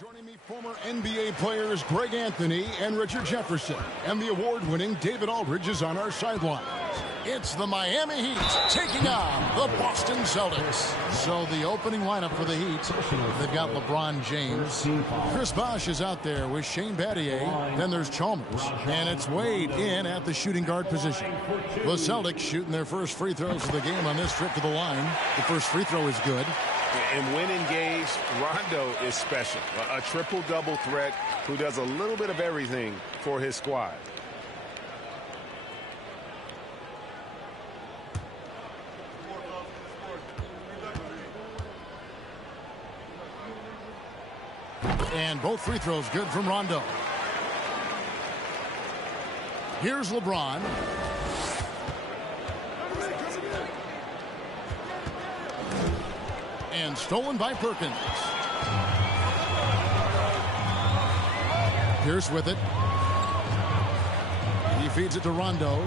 Joining me, former NBA players Greg Anthony and Richard Jefferson. And the award-winning David Aldridge is on our sidelines. It's the Miami Heat taking on the Boston Celtics. So the opening lineup for the Heat, they've got LeBron James. Chris Bosh is out there with Shane Battier. Then there's Chalmers. And it's Wade in at the shooting guard position. The Celtics shooting their first free throws of the game on this trip to the line. The first free throw is good. And when engaged, Rondo is special. A triple-double threat who does a little bit of everything for his squad. And both free throws good from Rondo. Here's LeBron. And stolen by Perkins. Pierce with it. He feeds it to Rondo.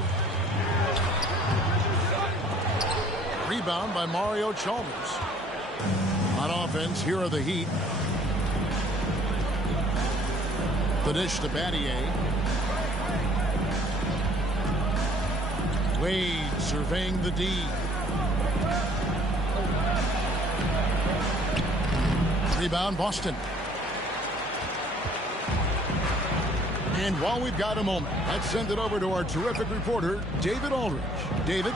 Rebound by Mario Chalmers. On offense, here are the Heat. The dish to Battier. Wade surveying the D. Rebound, Boston. And while we've got a moment, let's send it over to our terrific reporter, David Aldridge. David?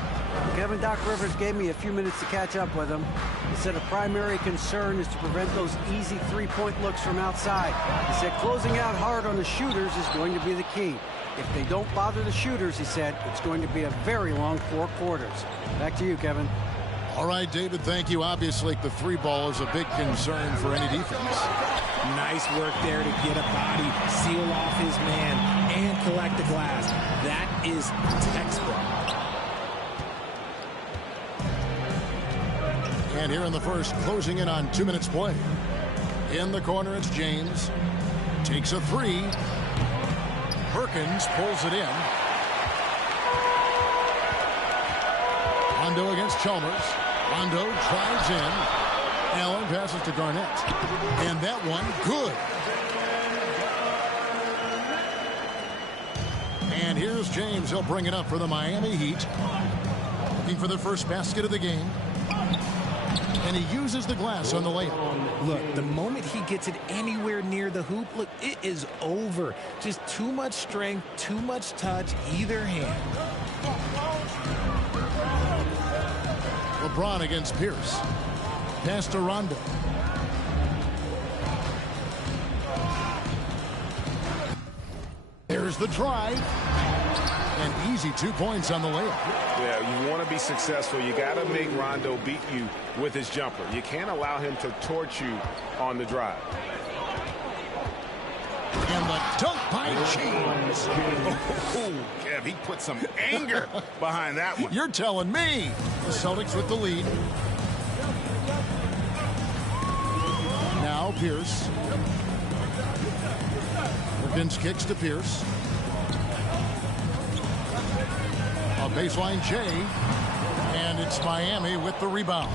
Kevin, Doc Rivers gave me a few minutes to catch up with him. He said a primary concern is to prevent those easy three-point looks from outside. He said closing out hard on the shooters is going to be the key. If they don't bother the shooters, he said, it's going to be a very long 4 quarters. Back to you, Kevin. All right, David, thank you. Obviously, the three ball is a big concern for any defense. Nice work there to get a body, seal off his man, and collect the glass. That is textbook. And here in the first, closing in on 2 minutes play. In the corner, it's James. Takes a three. Perkins pulls it in. Rondo against Chalmers. Rondo drives in. Allen passes to Garnett. And that one, good. And here's James. He'll bring it up for the Miami Heat. Looking for the first basket of the game. And he uses the glass on the layup. Look, the moment he gets it anywhere near the hoop, look, it is over. Just too much strength, too much touch, either hand. LeBron against Pierce. Pass to Rondo. There's the drive. And easy 2 points on the layup. Yeah, you want to be successful. You got to make Rondo beat you with his jumper. You can't allow him to torch you on the drive. And the dunk by James. Oh, Kev, he put some anger behind that one. You're telling me. The Celtics with the lead. Now Pierce. Perkins kicks to Pierce. A baseline J. And it's Miami with the rebound.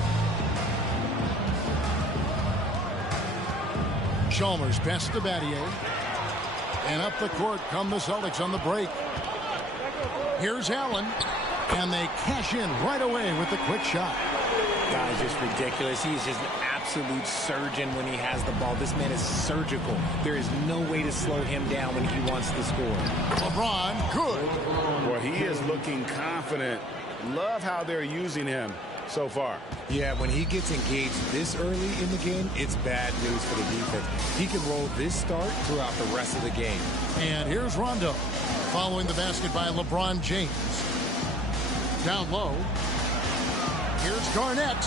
Chalmers pass to Battier. And up the court come the Celtics on the break. Here's Allen. And they cash in right away with the quick shot. Guy's just ridiculous. He's just an absolute surgeon when he has the ball. This man is surgical. There is no way to slow him down when he wants to score. LeBron, good. Well, he is looking confident. Love how they're using him so far. Yeah, when he gets engaged this early in the game, it's bad news for the defense. He can roll this start throughout the rest of the game. And here's Rondo following the basket by LeBron James. Down low. Here's Garnett.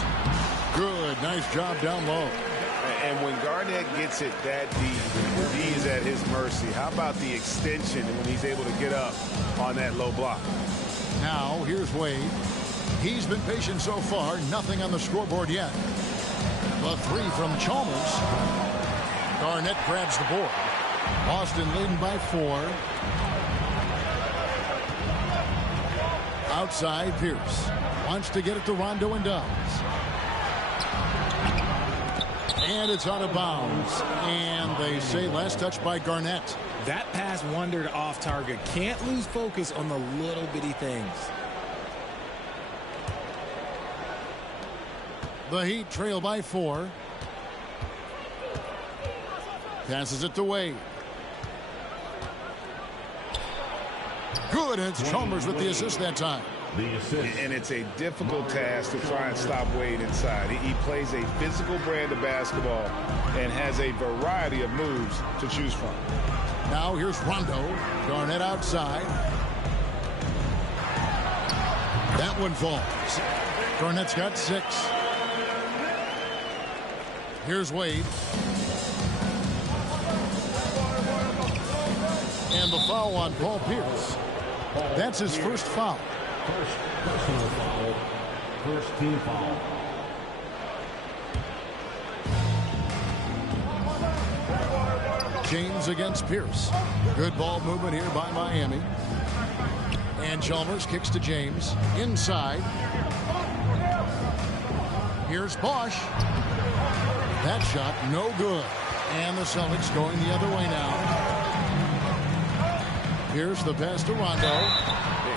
Good. Nice job down low. And when Garnett gets it that deep, he is at his mercy. How about the extension when he's able to get up on that low block? Now, here's Wade. He's been patient so far. Nothing on the scoreboard yet. The three from Chalmers. Garnett grabs the board. Boston leading by 4. Outside, Pierce wants to get it to Rondo and does. And it's out of bounds. And they say last touch by Garnett. That pass wandered off target. Can't lose focus on the little bitty things. The Heat trail by 4. Passes it to Wade. Good. It's Chalmers with the assist that time. And it's a difficult task to try and stop Wade inside. He plays a physical brand of basketball and has a variety of moves to choose from. Now here's Rondo. Garnett outside. That one falls. Garnett's got 6. Here's Wade. And the foul on Paul Pierce. That's his first foul. First personal foul. First team foul. James against Pierce. Good ball movement here by Miami. And Chalmers kicks to James. Inside. Here's Bosch. That shot no good. And the Celtics going the other way now. Here's the pass to Rondo.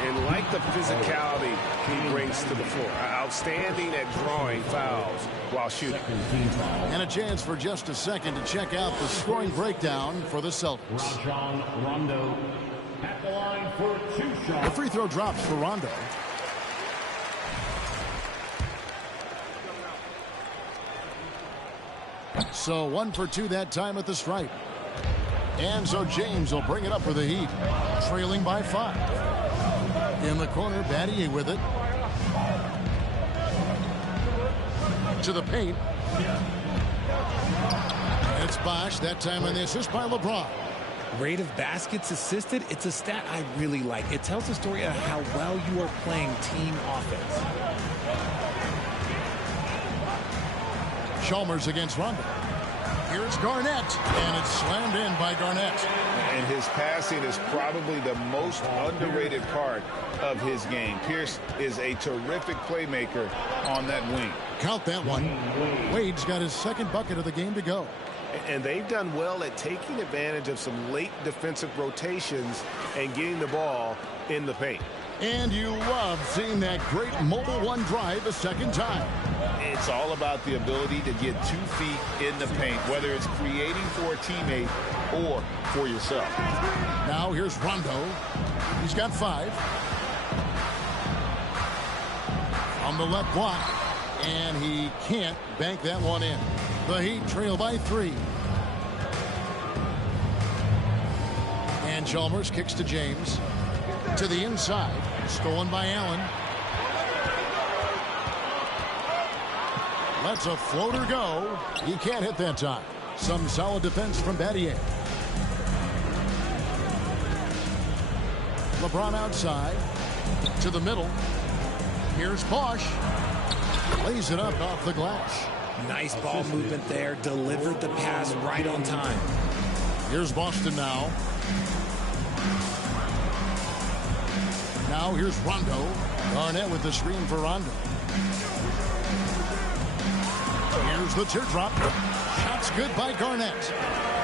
And like the physicality he brings to the floor. Outstanding at drawing fouls while shooting. And a chance for just a second to check out the scoring breakdown for the Celtics. Rajon Rondo at the line for 2 shots. The free throw drops for Rondo. So 1 for 2 that time at the stripe. And so James will bring it up for the Heat. Trailing by 5. In the corner, Battier with it. To the paint. It's Bosch, that time on the assist by LeBron. Rate of baskets assisted, it's a stat I really like. It tells the story of how well you are playing team offense. Chalmers against Rondo. Here's Garnett, and it's slammed in by Garnett. And his passing is probably the most underrated part of his game. Pierce is a terrific playmaker on that wing. Count that one. Wade's got his second bucket of the game to go. And they've done well at taking advantage of some late defensive rotations and getting the ball in the paint. And you love seeing that great mobile one drive a second time. It's all about the ability to get 2 feet in the paint, whether it's creating for a teammate or for yourself. Now here's Rondo. He's got 5. On the left block. And he can't bank that one in. The Heat trail by 3. And Chalmers kicks to James. To the inside. Stolen by Allen. Lets a floater go. He can't hit that time. Some solid defense from Battier. LeBron outside. To the middle. Here's Bosch. Lays it up off the glass. Nice ball movement there. Delivered the pass right on time. Here's Boston now. Now here's Rondo. Garnett with the screen for Rondo. Here's the teardrop. Shots good by Garnett.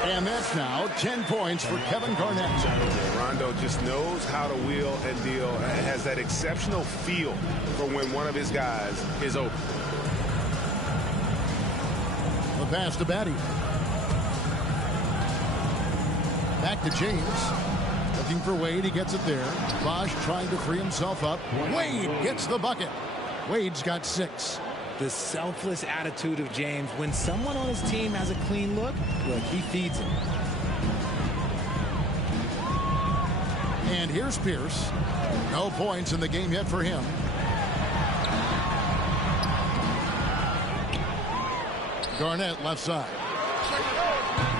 And that's now 10 points for Kevin Garnett. Rondo just knows how to wheel and deal and has that exceptional feel for when one of his guys is open. The pass to Battier. Back to James. Looking for Wade. He gets it there. Bosch trying to free himself up. Wade gets the bucket. Wade's got 6. The selfless attitude of James. When someone on his team has a clean look, he feeds him. And here's Pierce. No points in the game yet for him. Garnett left side.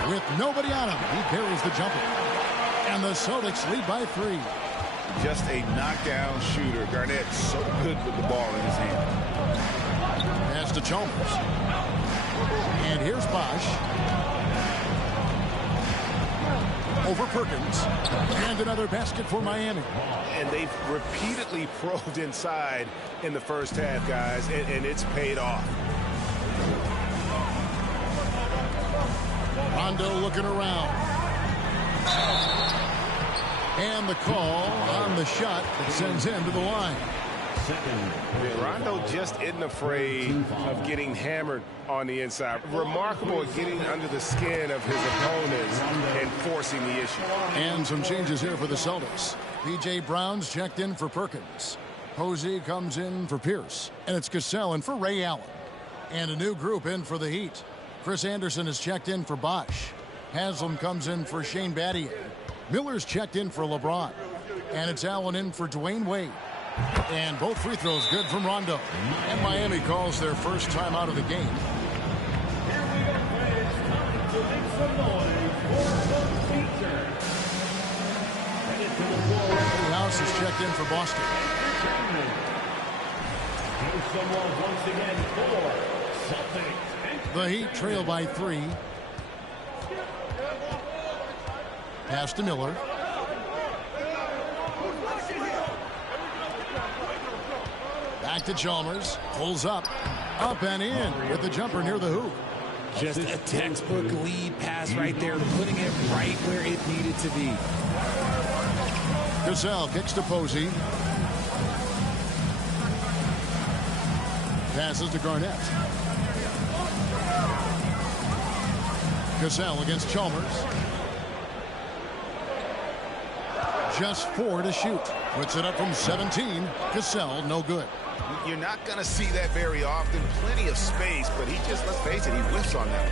With nobody on him, he buries the jumper. And the Celtics lead by 3. Just a knockdown shooter. Garnett so good with the ball in his hand. Pass to Chalmers. And here's Bosch. Over Perkins. And another basket for Miami. And they've repeatedly probed inside in the first half, guys, and it's paid off. Rondo looking around. And the call on the shot that sends him to the line. Rondo just isn't afraid of getting hammered on the inside. Remarkable at getting under the skin of his opponents and forcing the issue. And some changes here for the Celtics. P.J. Brown's checked in for Perkins. Posey comes in for Pierce. And it's Cassell in for Ray Allen. And a new group in for the Heat. Chris Anderson is checked in for Bosch. Haslam comes in for Shane Battier. Miller's checked in for LeBron. And it's Allen in for Dwayne Wade. And both free throws good from Rondo. And Miami calls their first time out of the game. The house is checked in for Boston. The Heat trail by 3. Pass to Miller. Back to Chalmers. Pulls up and in with the jumper near the hoop. Just a textbook lead pass right there, putting it right where it needed to be. Cassell kicks to Posey. Passes to Garnett. Cassell against Chalmers. Just 4 to shoot. Puts it up from 17. Cassell, no good. You're not going to see that very often. Plenty of space, but he just, let's face it, he whiffs on that.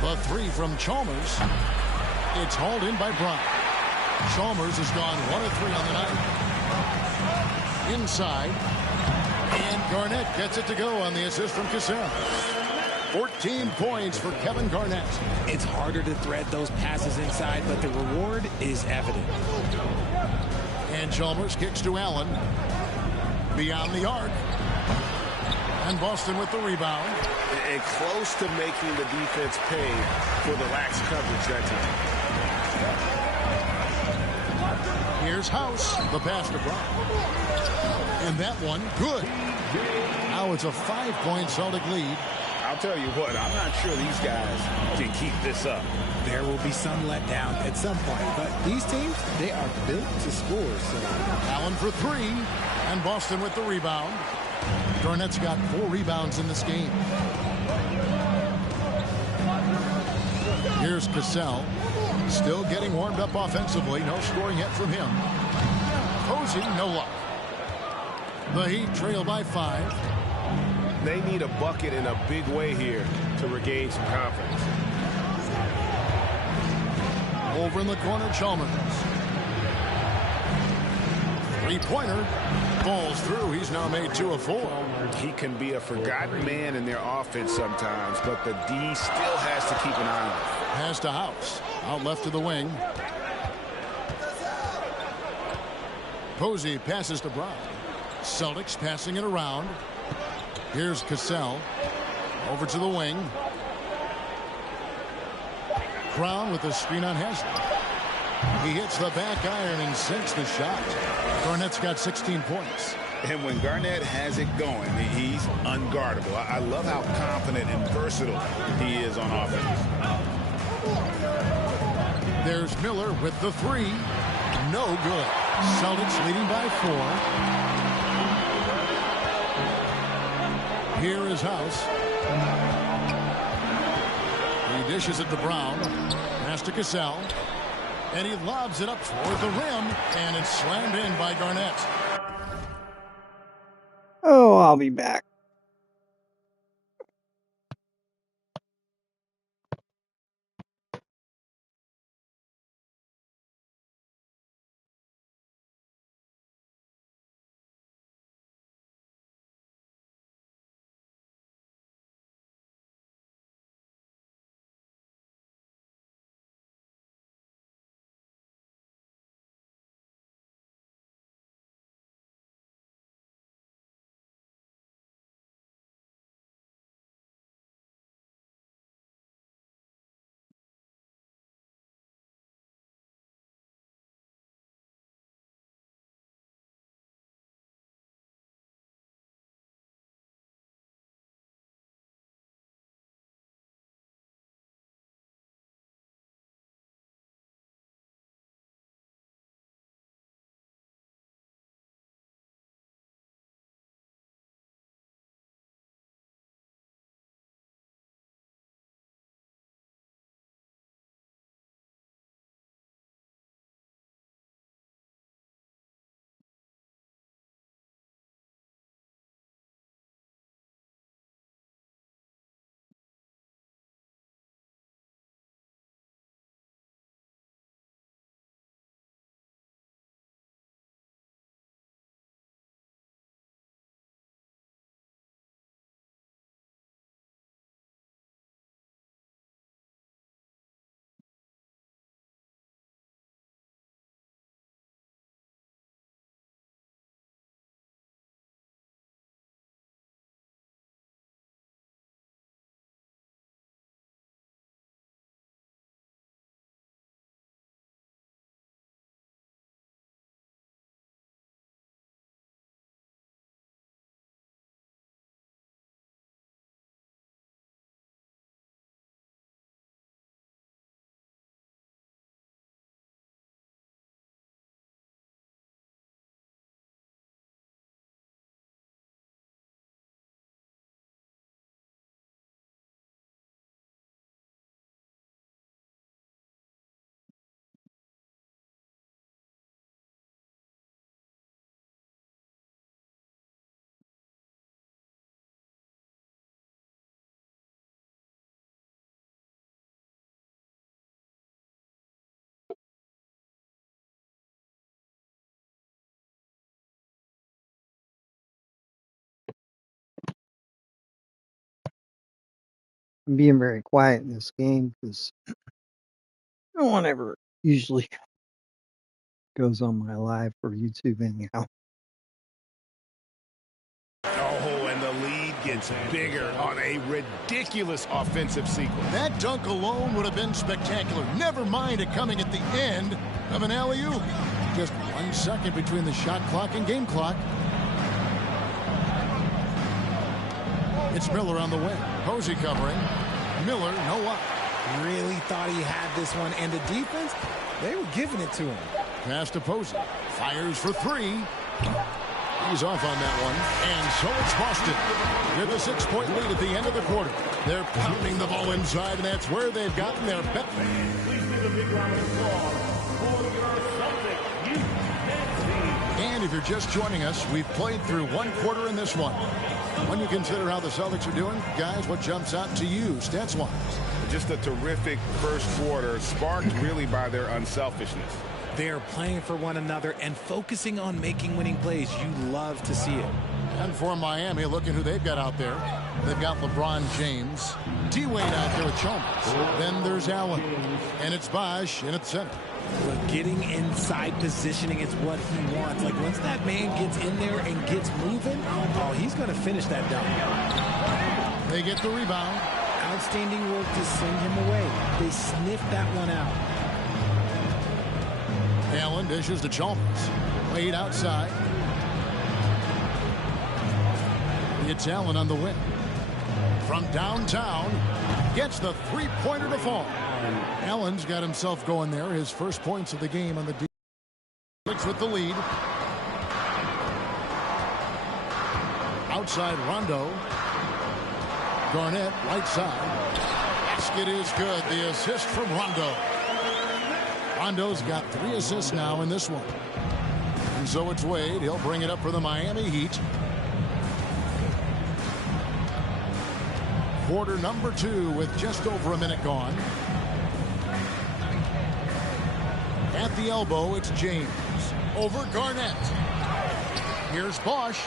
The 3 from Chalmers. It's hauled in by Brown. Chalmers has gone 1 of 3 on the night. Inside. And Garnett gets it to go on the assist from Cassell. 14 points for Kevin Garnett. It's harder to thread those passes inside, but the reward is evident. And Chalmers kicks to Allen. Beyond the arc. And Boston with the rebound. And close to making the defense pay for the lax coverage that time. Here's House. The pass to Brown. And that one, good. Now it's a 5-point Celtic lead. I'll tell you what, I'm not sure these guys can keep this up. There will be some letdown at some point, but these teams, they are built to score. So Allen for 3, and Boston with the rebound. Garnett's got 4 rebounds in this game. Here's Cassell, still getting warmed up offensively. No scoring yet from him. Posey, no luck. The Heat trail by 5. They need a bucket in a big way here to regain some confidence. Over in the corner, Chalmers. 3-pointer. Falls through. He's now made 2 of 4. He can be a forgotten man in their offense sometimes, but the D still has to keep an eye on him. Pass to House. Out left to the wing. Posey passes to Brown. Celtics passing it around. Here's Cassell. Over to the wing. Brown with the screen on Haslam. He hits the back iron and sinks the shot. Garnett's got 16 points. And when Garnett has it going, he's unguardable. I love how confident and versatile he is on offense. There's Miller with the 3. No good. Celtics leading by 4. Here is House. He dishes it to Brown. Pass to Cassell. And he lobs it up toward the rim. And it's slammed in by Garnett. Oh, I'll be back. I'm being very quiet in this game because no one ever usually goes on my live for YouTube anyhow. Oh, and the lead gets bigger on a ridiculous offensive sequence. That dunk alone would have been spectacular. Never mind it coming at the end of an alley-oop. Just 1 second between the shot clock and game clock. It's Miller on the wing. Posey covering. Miller, no up. Really thought he had this one, and the defense, they were giving it to him. Pass to Posey. Fires for three. He's off on that one. And so it's Boston with a 6-point lead at the end of the quarter. They're pounding the ball inside, and that's where they've gotten their bet. And if you're just joining us, we've played through 1 quarter in this one. When you consider how the Celtics are doing, guys, what jumps out to you, stats-wise? Just a terrific first quarter, sparked really by their unselfishness. They're playing for one another and focusing on making winning plays. You love to see it. And for Miami, look at who they've got out there. They've got LeBron James, D-Wade out there with Chalmers. Then there's Allen, and it's Bosh in at the center. But getting inside positioning is what he wants. Like, once that man gets in there and gets moving, oh, he's going to finish that dunk. They get the rebound. Outstanding work to send him away. They sniffed that one out. Allen dishes to Chalmers. Wade outside. It's Allen on the wing. From downtown, gets the three-pointer to fall. Allen's got himself going there. His first points of the game on the D. With the lead. Outside Rondo. Garnett, right side. Basket is good. The assist from Rondo. Rondo's got 3 assists now in this one. And so it's Wade. He'll bring it up for the Miami Heat. Quarter number 2 with just over a minute gone. At the elbow, it's James. Over Garnett. Here's Bosh.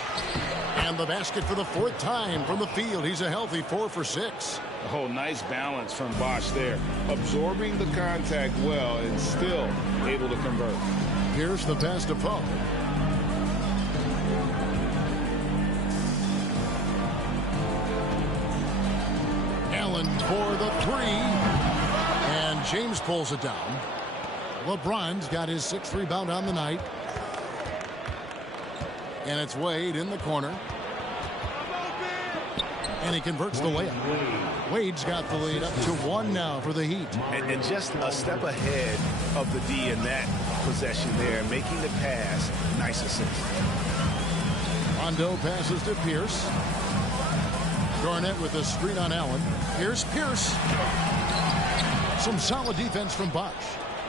And the basket for the 4th time from the field. He's a healthy 4 for 6. Oh, nice balance from Bosh there. Absorbing the contact well and still able to convert. Here's the pass to Poe. Allen for the 3. And James pulls it down. LeBron's got his 6th rebound on the night. And it's Wade in the corner. And he converts the layup. Wade's got the lead up to 1 now for the Heat. And just a step ahead of the D in that possession there, making the pass. Nice assist. Rondo passes to Pierce. Garnett with a screen on Allen. Here's Pierce. Some solid defense from Bosh.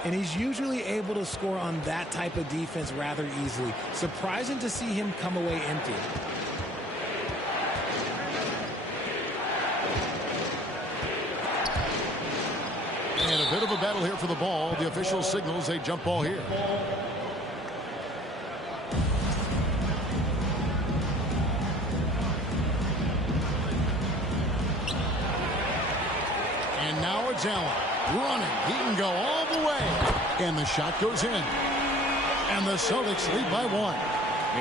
And he's usually able to score on that type of defense rather easily. Surprising to see him come away empty. And a bit of a battle here for the ball. The official signals a jump ball here. And now it's Allen running. He can go all the way. And the shot goes in. And the Celtics lead by 1.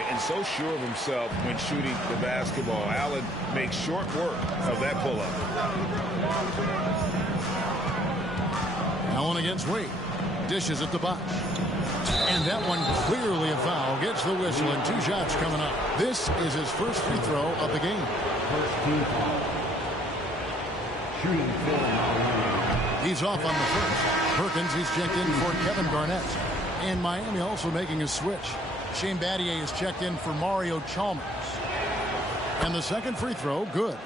And so sure of himself when shooting the basketball. Allen makes short work of that pull-up. Allen against Wade. Dishes it to Bosh. And that one clearly a foul. Gets the whistle and 2 shots coming up. This is his first free throw of the game. First team foul. Shooting foul. He's off on the first. Perkins, he's checked in for Kevin Garnett. And Miami also making a switch. Shane Battier is checked in for Mario Chalmers. And the second free throw, good.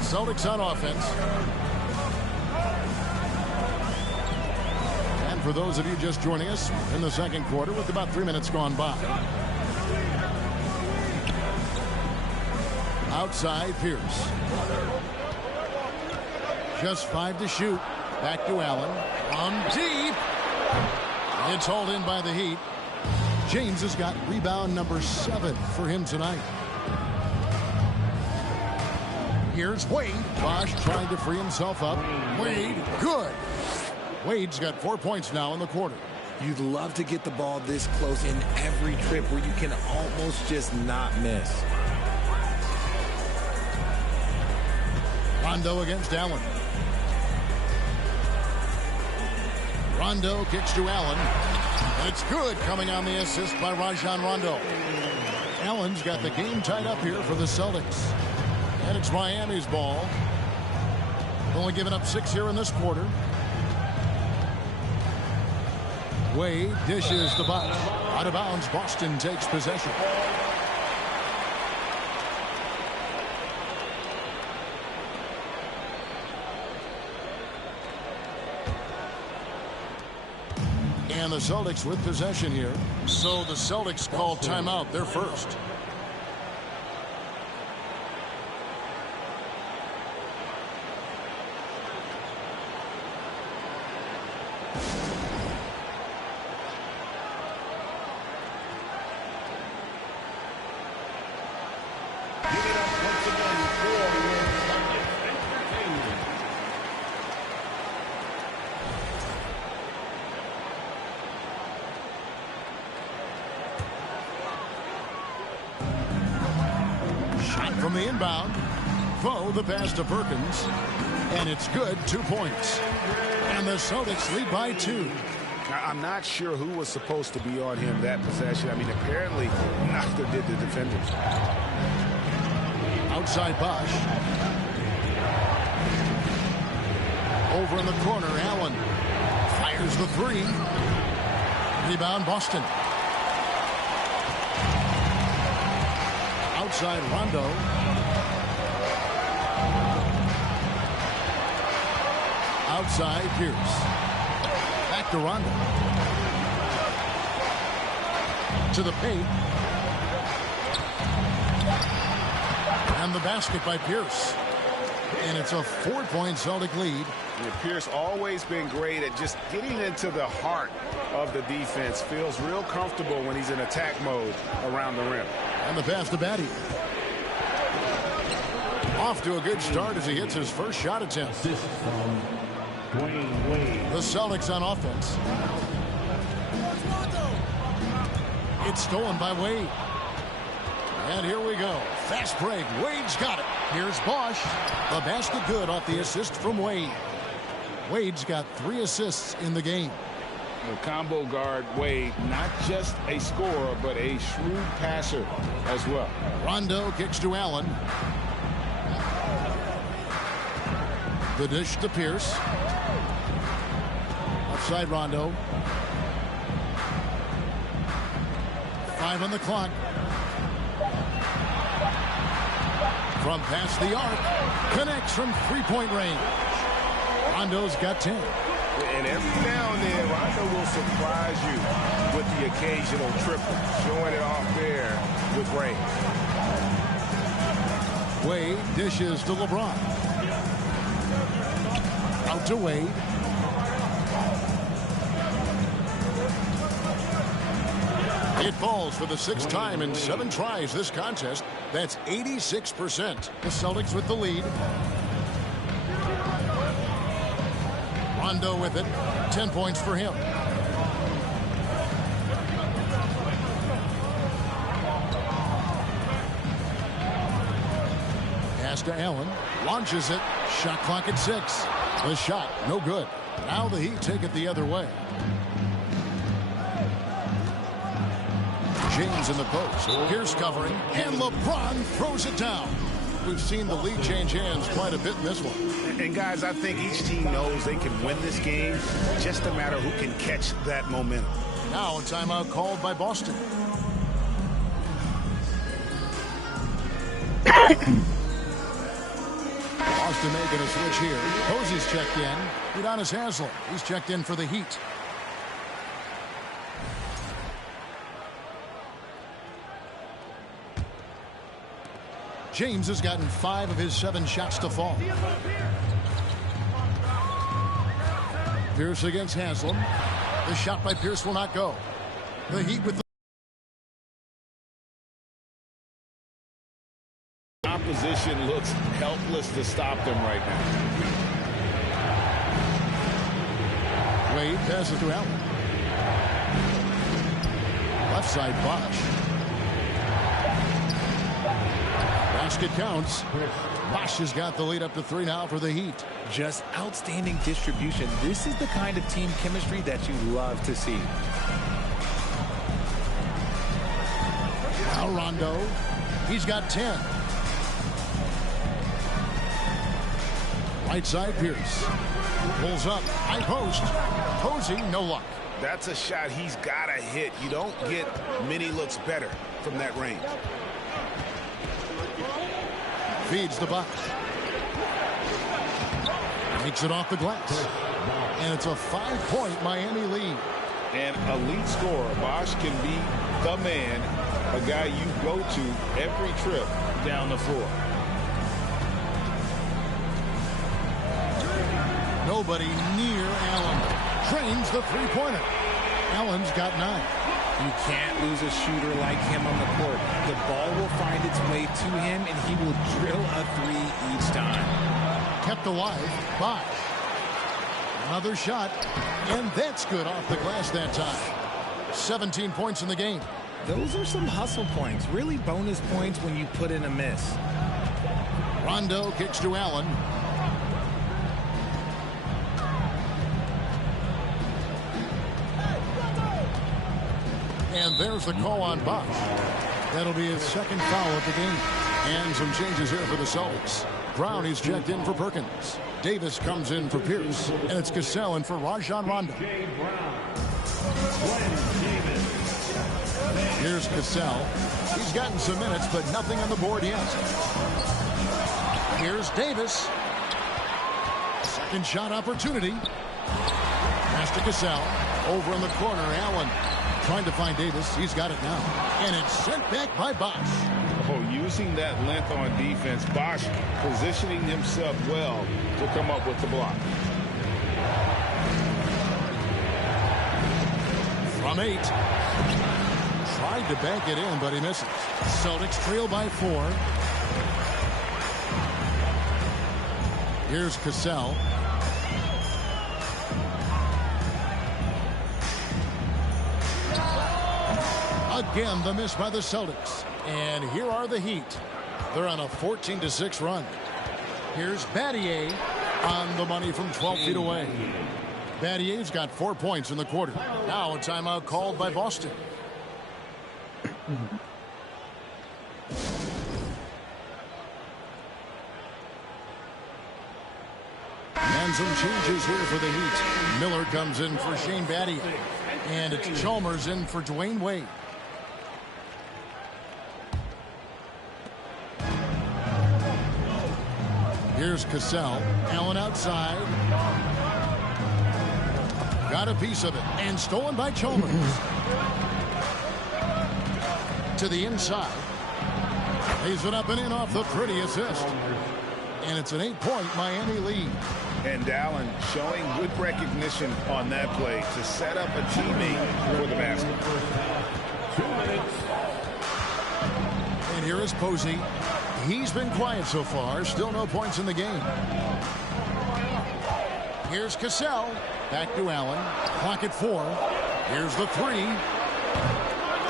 Celtics on offense. And for those of you just joining us in the second quarter with about 3 minutes gone by. Outside Pierce. Just 5 to shoot. Back to Allen. From deep. It's hauled in by the Heat. James has got rebound number 7 for him tonight. Here's Wade. Bosch trying to free himself up. Wade, good. Wade's got 4 points now in the quarter. You'd love to get the ball this close in every trip where you can almost just not miss. Rondo against Allen. Rondo kicks to Allen. And it's good, coming on the assist by Rajon Rondo. Allen's got the game tied up here for the Celtics. And it's Miami's ball. Only giving up 6 here in this quarter. Wade dishes the ball. Out of bounds, Boston takes possession. And the Celtics with possession here. So the Celtics call timeout. They're first. From the inbound, Vo the pass to Perkins, and it's good, 2 points. And the Celtics lead by 2. I'm not sure who was supposed to be on him that possession. I mean, apparently neither did the defenders. Outside Bosch. Over in the corner, Allen fires the 3. Rebound, Boston. Outside Rondo. Outside Pierce. Back to Rondo. To the paint. And the basket by Pierce. And it's a 4-point Celtic lead. Yeah, Pierce always been great at just getting into the heart of the defense. Feels real comfortable when he's in attack mode around the rim. And the pass to Batty. Off to a good start as he hits his first shot attempt. Assist from Dwayne Wade. The Celtics on offense. It's stolen by Wade. And here we go. Fast break. Wade's got it. Here's Bosch. The basket good off the assist from Wade. Wade's got 3 assists in the game. The combo guard Wade, not just a scorer, but a shrewd passer as well. Rondo kicks to Allen. The dish to Pierce. Outside Rondo. 5 on the clock. From past the arc. Connects from 3-point range. Rondo's got 10. And every now and then, Rondo will surprise you with the occasional triple, showing it off there with Ray. Wade dishes to LeBron. Out to Wade. It falls for the 6th time in 7 tries this contest. That's 86%. The Celtics with the lead. Rondo with it. 10 points for him. Pass to Allen. Launches it. Shot clock at 6. The shot, no good. Now the Heat take it the other way. James in the post. Pierce covering. And LeBron throws it down. We've seen the lead change hands quite a bit in this one. And guys, I think each team knows they can win this game. Just a matter who can catch that momentum. Now a timeout called by Boston. Boston making a switch here. Posey's checked in. Udonis Haslem. He's checked in for the Heat. James has gotten 5 of his 7 shots to fall. Pierce against Haslem. The shot by Pierce will not go. The Heat with the opposition looks helpless to stop them right now. Wade passes to Allen. Left side, Bosch. Basket counts. Bosch has got the lead up to 3 now for the Heat. Just outstanding distribution. This is the kind of team chemistry that you love to see. Now Rondo. He's got 10. Right side, Pierce. Pulls up. High post. Posey, no luck. That's a shot he's got to hit. You don't get many looks better from that range. Feeds the Bosch. Makes it off the glass. And it's a 5-point Miami lead. An elite scorer, Bosch can be the man, a guy you go to every trip down the floor. Nobody near Allen. Drains the three-pointer. Allen's got 9. You can't lose a shooter like him on the court. The ball will find its way to him, and he will drill a 3 each time. Kept alive by another shot, and that's good off the glass that time. 17 points in the game. Those are some hustle points, really bonus points when you put in a miss. Rondo kicks to Allen. And there's the call on Bosch. That'll be his second foul of the game. And some changes here for the Celtics. Brown is checked in for Perkins. Davis comes in for Pierce. And it's Cassell in for Rajon Rondo. Here's Cassell. He's gotten some minutes, but nothing on the board yet. Here's Davis. Second shot opportunity. Pass to Cassell. Over in the corner, Allen. Trying to find Davis. He's got it now. And it's sent back by Bosch. Oh, using that length on defense, Bosch positioning himself well to come up with the block. From 8. Tried to bank it in, but he misses. Celtics trail by 4. Here's Cassell. Again, the miss by the Celtics. And here are the Heat. They're on a 14-6 run. Here's Battier on the money from 12 feet away. Battier's got 4 points in the quarter. Now a timeout called by Boston. And some changes here for the Heat. Miller comes in for Shane Battier. And it's Chalmers in for Dwayne Wade. Here's Cassell. Allen outside. Got a piece of it. And stolen by Chalmers. To the inside. Lays it up and in off the pretty assist. And it's an 8-point Miami lead. And Allen showing good recognition on that play to set up a teammate for the basket. 2 minutes. And here is Posey. He's been quiet so far. Still no points in the game. Here's Cassell. Back to Allen. Clock at 4. Here's the 3.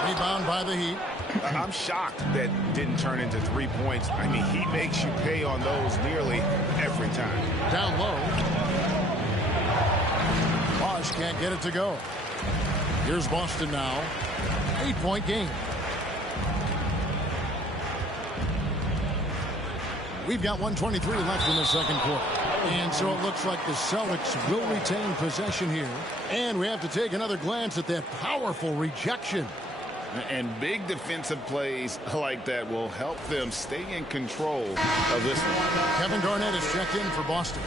Rebound by the Heat. I'm shocked that didn't turn into 3 points. I mean, he makes you pay on those nearly every time. Down low. Bosch can't get it to go. Here's Boston now. 8-point game. We've got 1:23 left in the second quarter. And so it looks like the Celtics will retain possession here. And we have to take another glance at that powerful rejection. And big defensive plays like that will help them stay in control of this one. Kevin Garnett is checked in for Boston.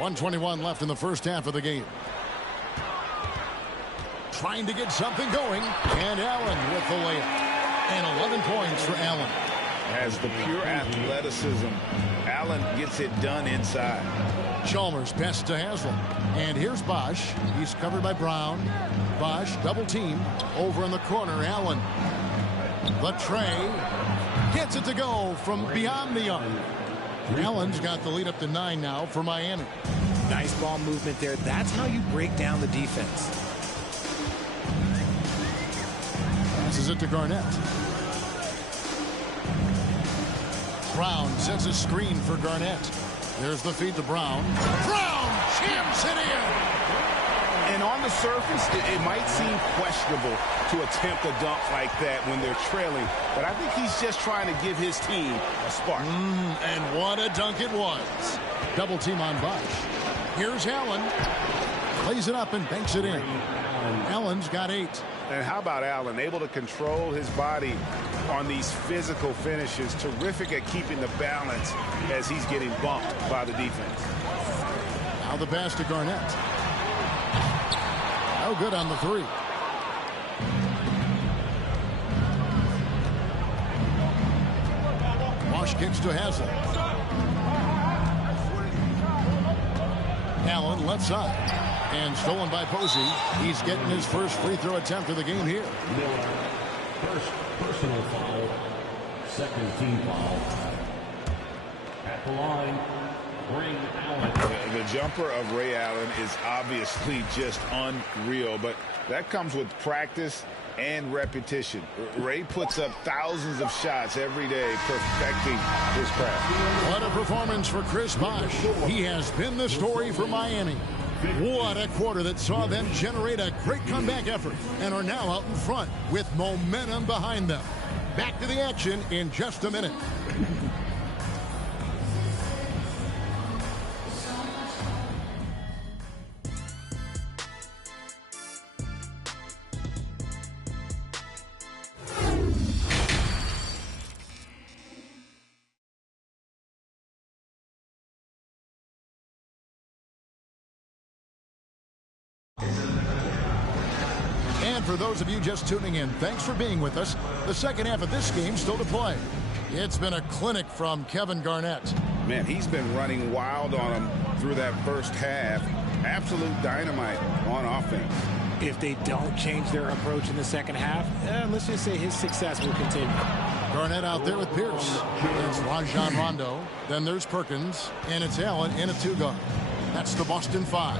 1:21 left in the first half of the game. Trying to get something going. And Allen with the layup. And 11 points for Allen. Has the pure athleticism. Allen gets it done inside. Chalmers passes to Haslam. And here's Bosch. He's covered by Brown. Bosch double team. Over in the corner, Allen. The tray. Gets it to go from beyond the arc. Allen's got the lead up to 9 now for Miami. Nice ball movement there. That's how you break down the defense. Passes it to Garnett. Brown sets a screen for Garnett. There's the feed to Brown. Brown jams it in. And on the surface, it might seem questionable to attempt a dunk like that when they're trailing. But I think he's just trying to give his team a spark. And what a dunk it was. Double team on Bosch. Here's Allen. Plays it up and banks it in. Allen's got 8. And how about Allen, able to control his body on these physical finishes. Terrific at keeping the balance as he's getting bumped by the defense. Now the pass to Garnett. No good on the 3. Bosch kicks to Haslam. Allen left side. And stolen by Posey. He's getting his first free throw attempt of the game here. Miller, first personal foul, second team foul. At the line, Ray Allen. The jumper of Ray Allen is obviously just unreal, but that comes with practice and repetition. Ray puts up thousands of shots every day, perfecting his craft. What a performance for Chris Bosch. He has been the story for Miami. What a quarter that saw them generate a great comeback effort and are now out in front with momentum behind them. Back to the action in just a minute. And for those of you just tuning in, thanks for being with us. The second half of this game still to play. It's been a clinic from Kevin Garnett. Man, he's been running wild on him through that first half. Absolute dynamite on offense. If they don't change their approach in the second half, let's just say his success will continue. Garnett out there with Pierce. It's Rajon Rondo. Then there's Perkins. And it's Allen in a 2-guard. That's the Boston 5.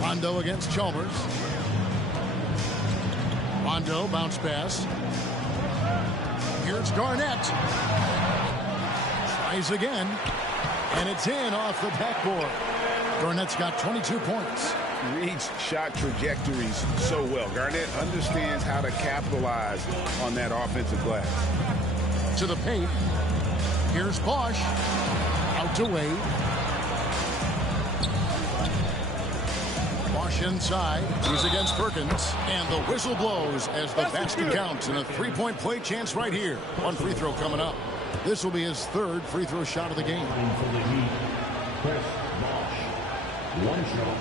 Rondo against Chalmers. Rondo bounce pass. Here's Garnett. Tries again. And it's in off the backboard. Garnett's got 22 points. Reads shot trajectories so well. Garnett understands how to capitalize on that offensive glass. To the paint. Here's Bosch. Out to Wade. Bosch inside. He's against Perkins. And the whistle blows as the basket counts. And a 3-point play chance right here. One free throw coming up. This will be his 3rd free throw shot of the game. For the Heat, Chris Bosch. One shot.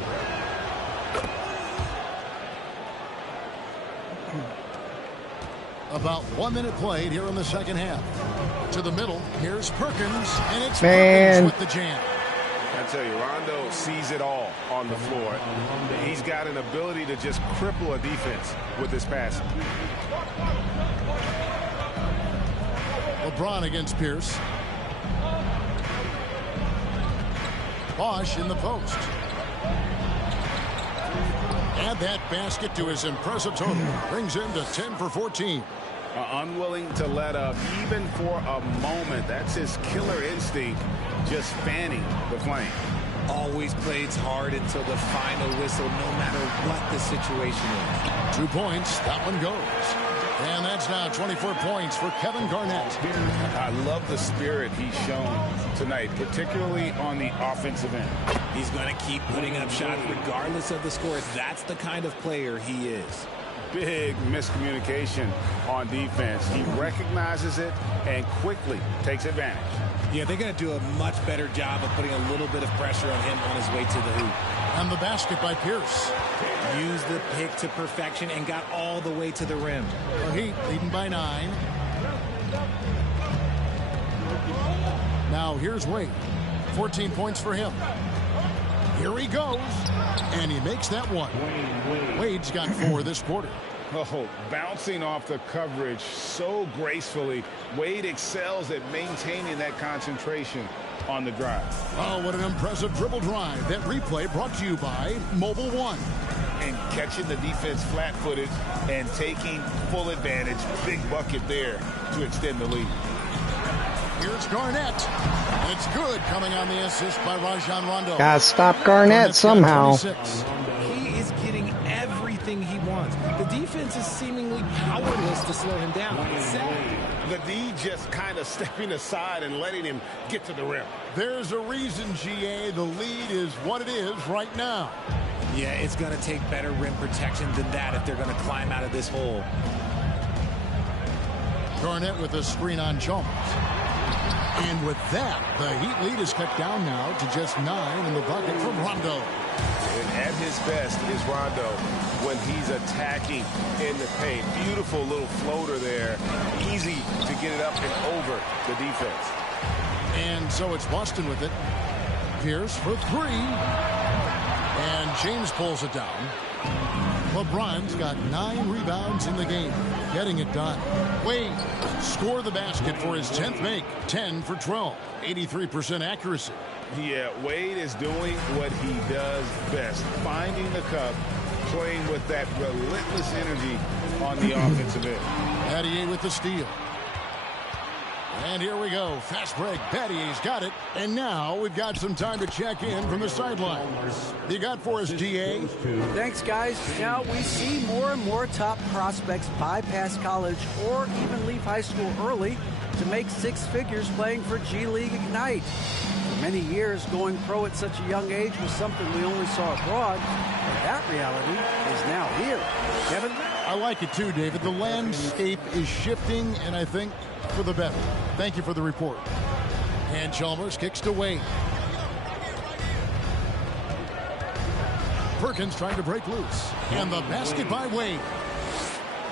About 1 minute played here in the second half. To the middle. Here's Perkins. And it's Perkins with the jam. I tell you, Rondo sees it all on the floor. He's got an ability to just cripple a defense with his passing. LeBron against Pierce. Bosch in the post. Add that basket to his impressive total. Brings him to 10 for 14. Unwilling to let up even for a moment. That's his killer instinct, just fanning the flame. Always plays hard until the final whistle, no matter what the situation is. 2 points. That one goes. And that's now 24 points for Kevin Garnett. I love the spirit he's shown tonight, particularly on the offensive end. He's going to keep putting up shots regardless of the score. That's the kind of player he is. Big miscommunication on defense. He recognizes it and quickly takes advantage. Yeah, they're going to do a much better job of putting a little bit of pressure on him on his way to the hoop. And the basket by Pierce. Used the pick to perfection and got all the way to the rim. The Heat leading by 9. Now here's Wade. 14 points for him. Here he goes. And he makes that one. Wade's got 4 this quarter. Oh, bouncing off the coverage so gracefully. Wade excels at maintaining that concentration on the drive. Oh, what an impressive dribble drive. That replay brought to you by Mobile One. And catching the defense flat-footed and taking full advantage. Big bucket there to extend the lead. Here's Garnett. It's good, coming on the assist by Rajon Rondo. Gotta stop Garnett somehow. He is getting everything he wants. The defense is seemingly powerless to slow him down. It's sad. The D just kind of stepping aside and letting him get to the rim. There's a reason, GA, the lead is what it is right now. Yeah, it's going to take better rim protection than that if they're going to climb out of this hole. Garnett with a screen on Chalmers. And with that, the Heat lead is cut down now to just 9 in the bucket from Rondo. And at his best is Rondo when he's attacking in the paint. Beautiful little floater there. Easy to get it up and over the defense. And so it's Boston with it. Pierce for 3. And James pulls it down. LeBron's got 9 rebounds in the game, getting it done. Wade score the basket for his 10th make. 10 for 12. 83% accuracy. Yeah, Wade is doing what he does best. Finding the cup, playing with that relentless energy on the offensive end. Battier with the steal. And here we go. Fast break. Battier's got it. And now we've got some time to check in from the sideline. You got for us, GA? Thanks, guys. Now we see more and more top prospects bypass college or even leave high school early to make 6 figures playing for G League Ignite. For many years, going pro at such a young age was something we only saw abroad. But that reality is now here. Kevin? I like it too, David. The landscape is shifting, and I think for the better. Thank you for the report. And Chalmers kicks to Wade. Perkins trying to break loose. And the basket by Wade.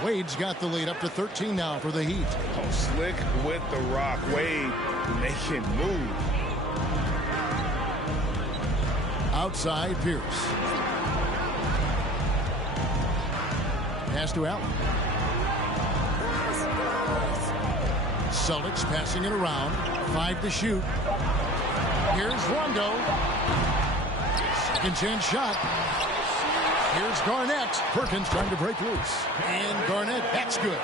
Wade's got the lead up to 13 now for the Heat. Oh, slick with the rock. Wade making move. Outside Pierce. Pass to Allen. Celtics passing it around. 5 to shoot. Here's Rondo. Second chance shot. Here's Garnett. Perkins trying to break loose. And Garnett, that's good.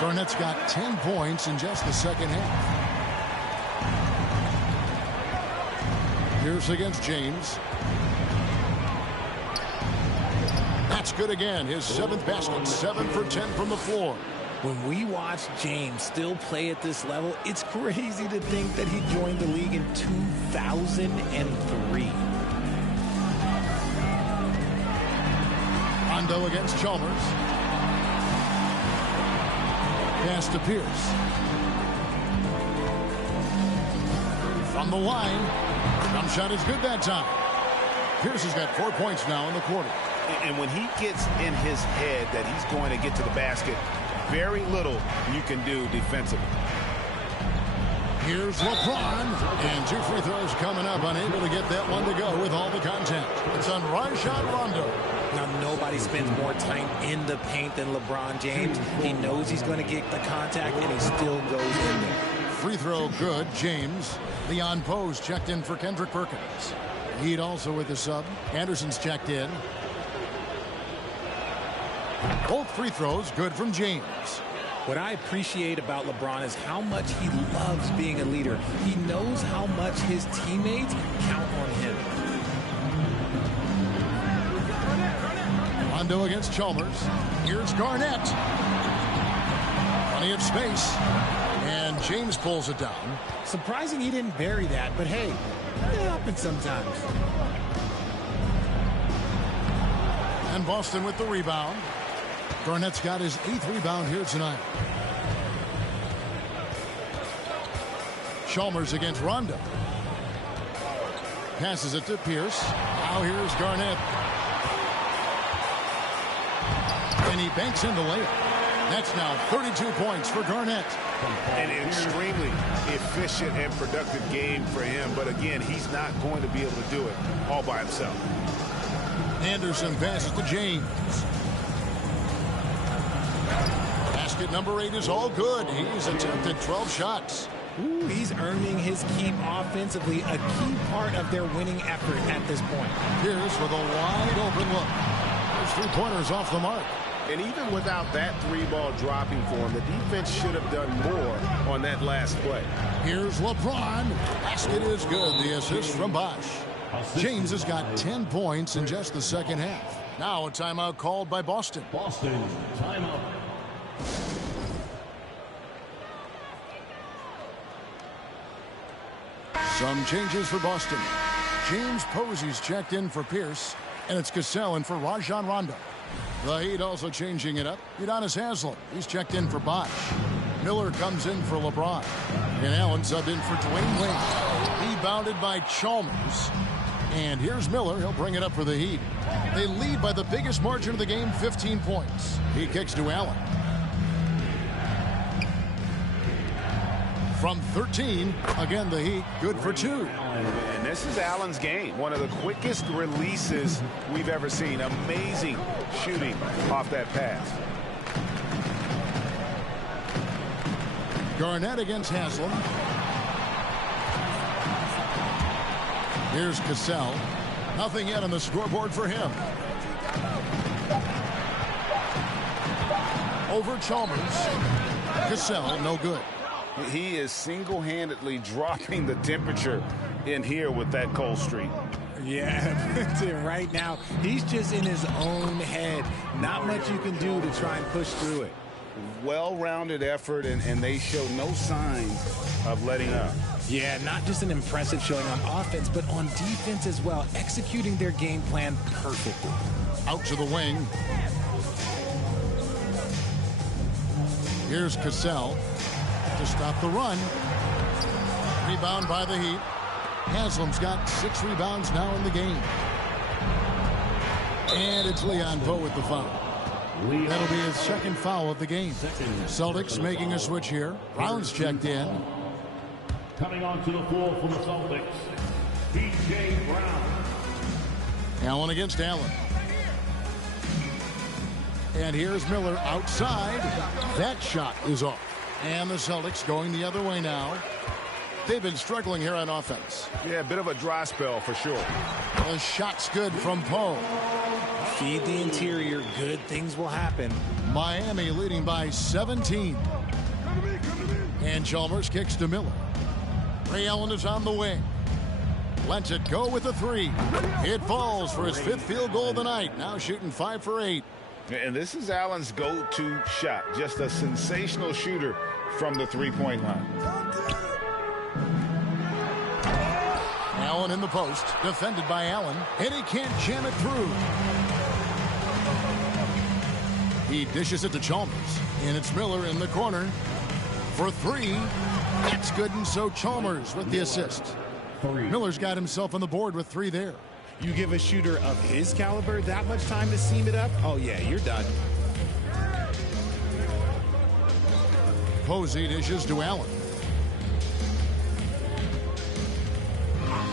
Garnett's got 10 points in just the second half. Pierce against James. That's good again. His 7th basket. 7 for 10 from the floor. When we watch James still play at this level, it's crazy to think that he joined the league in 2003. Rondo against Chalmers. Pass to Pierce. From the line. Jump shot is good that time. Pierce has got 4 points now in the quarter. And when he gets in his head that he's going to get to the basket, very little you can do defensively. Here's LeBron. And 2 free throws coming up. Unable to get that one to go with all the contact. It's on Rajon Rondo. Now, nobody spends more time in the paint than LeBron James. He knows he's going to get the contact, and he still goes in there. Free throw good. James. Leon Poe's checked in for Kendrick Perkins. Heat also with the sub. Anderson's checked in. Both free throws good from James. What I appreciate about LeBron is how much he loves being a leader. He knows how much his teammates count on him. Rondo against Chalmers. Here's Garnett. Plenty of space. And James pulls it down. Surprising he didn't bury that, but hey, it happens sometimes. And Boston with the rebound. Garnett's got his 8th rebound here tonight. Chalmers against Rondo. Passes it to Pierce. Now here's Garnett. And he banks in the layup. That's now 32 points for Garnett. An extremely efficient and productive game for him. But again, he's not going to be able to do it all by himself. Anderson passes to James. Basket number 8 is all good. He's attempted 12 shots. Ooh, he's earning his keep offensively, a key part of their winning effort at this point. Pierce with a wide open look. There's 3-pointers off the mark. And even without that 3-ball dropping for him, the defense should have done more on that last play. Here's LeBron. Basket is good. The assist from Bosch. James has got 10 points in just the second half. Now a timeout called by Boston. Boston, timeout. Some changes for Boston. James Posey's checked in for Pierce, and it's Cassell in for Rajon Rondo. The Heat also changing it up. Udonis Haslem, he's checked in for Bosch. Miller comes in for LeBron. And Allen subbed in for Dwayne Wade. Rebounded by Chalmers. And here's Miller. He'll bring it up for the Heat. They lead by the biggest margin of the game, 15 points. He kicks to Allen. From 13, again the Heat, good for 2. And this is Allen's game. One of the quickest releases we've ever seen. Amazing shooting off that pass. Garnett against Haslem. Here's Cassell. Nothing yet on the scoreboard for him. Over Chalmers. Cassell, no good. He is single-handedly dropping the temperature in here with that cold streak. Yeah, right now, he's just in his own head. Not much you can do to try and push through it. Well-rounded effort, and they show no signs of letting up. Yeah, not just an impressive showing on offense, but on defense as well, executing their game plan perfectly. Out to the wing. Here's Cassell to stop the run. Rebound by the Heat. Haslem's got 6 rebounds now in the game. And it's Leon Poe with the foul. That'll be his second foul of the game. Celtics making a switch here. Brown's checked in. Coming onto the floor from the Celtics, B.J. Brown. Allen against Allen. And here's Miller outside. That shot is off. And the Celtics going the other way now. They've been struggling here on offense. Yeah, a bit of a dry spell for sure. The shot's good from Poe. Feed the interior, good things will happen. Miami leading by 17. And Chalmers kicks to Miller. Ray Allen is on the wing. Lets it go with a 3. It falls for his 5th field goal of the night. Now shooting 5 for 8. And this is Allen's go-to shot. Just a sensational shooter from the 3-point line. Allen in the post. Defended by Allen. And he can't jam it through. He dishes it to Chalmers. And it's Miller in the corner for 3. That's good, and so Chalmers with the assist. Miller's got himself on the board with 3 there. You give a shooter of his caliber that much time to seam it up, oh yeah, you're done. Posey dishes to Allen.